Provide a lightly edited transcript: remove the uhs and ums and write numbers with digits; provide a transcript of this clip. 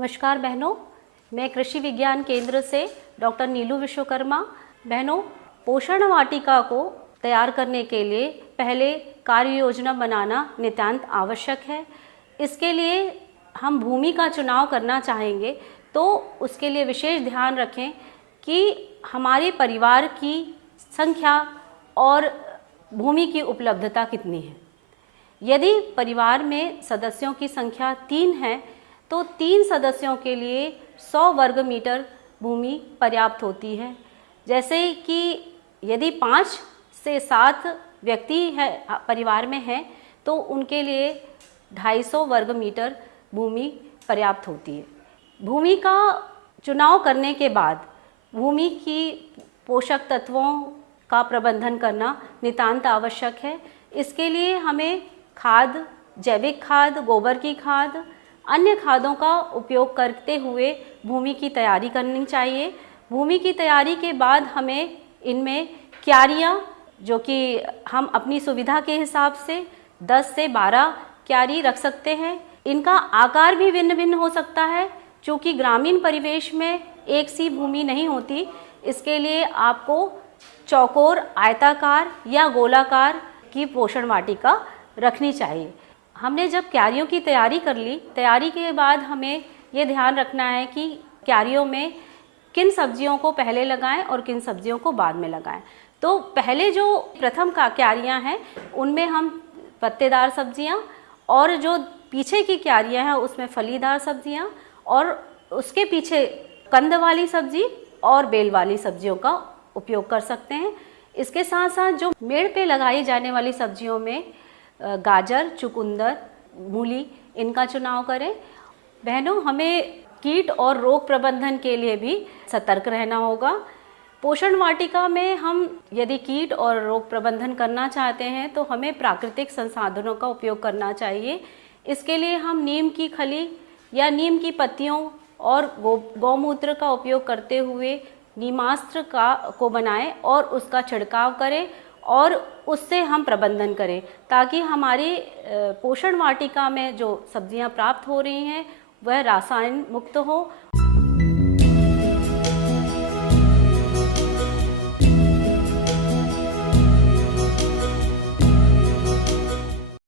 नमस्कार बहनों, मैं कृषि विज्ञान केंद्र से डॉक्टर नीलू विश्वकर्मा। बहनों, पोषण वाटिका को तैयार करने के लिए पहले कार्य योजना बनाना नितांत आवश्यक है। इसके लिए हम भूमि का चुनाव करना चाहेंगे तो उसके लिए विशेष ध्यान रखें कि हमारे परिवार की संख्या और भूमि की उपलब्धता कितनी है। यदि परिवार में सदस्यों की संख्या 3 है तो 3 सदस्यों के लिए 100 वर्ग मीटर भूमि पर्याप्त होती है। जैसे कि यदि 5 से 7 व्यक्ति है परिवार में हैं तो उनके लिए 250 वर्ग मीटर भूमि पर्याप्त होती है। भूमि का चुनाव करने के बाद भूमि की पोषक तत्वों का प्रबंधन करना नितांत आवश्यक है। इसके लिए हमें खाद, जैविक खाद, गोबर की खाद, अन्य खादों का उपयोग करते हुए भूमि की तैयारी करनी चाहिए। भूमि की तैयारी के बाद हमें इनमें क्यारियाँ, जो कि हम अपनी सुविधा के हिसाब से 10 से 12 क्यारी रख सकते हैं। इनका आकार भी भिन्न भिन्न हो सकता है, क्योंकि ग्रामीण परिवेश में एक सी भूमि नहीं होती। इसके लिए आपको चौकोर, आयताकार या गोलाकार की पोषण वाटिका रखनी चाहिए। हमने जब क्यारियों की तैयारी कर ली, तैयारी के बाद हमें ये ध्यान रखना है कि क्यारियों में किन सब्जियों को पहले लगाएं और किन सब्जियों को बाद में लगाएं। तो पहले जो प्रथम का क्यारियां हैं उनमें हम पत्तेदार सब्जियां, और जो पीछे की क्यारियां हैं उसमें फलीदार सब्जियां, और उसके पीछे कंद वाली सब्जी और बेल वाली सब्जियों का उपयोग कर सकते हैं। इसके साथ साथ जो मेड़ पे लगाई जाने वाली सब्जियों में गाजर, चुकंदर, मूली, इनका चुनाव करें। बहनों, हमें कीट और रोग प्रबंधन के लिए भी सतर्क रहना होगा। पोषण वाटिका में हम यदि कीट और रोग प्रबंधन करना चाहते हैं तो हमें प्राकृतिक संसाधनों का उपयोग करना चाहिए। इसके लिए हम नीम की खली या नीम की पत्तियों और गौमूत्र का उपयोग करते हुए नीमास्त्र को बनाएं और उसका छिड़काव करें और उससे हम प्रबंधन करें, ताकि हमारी पोषण वाटिका में जो सब्जियां प्राप्त हो रही हैं वह रसायन मुक्त हो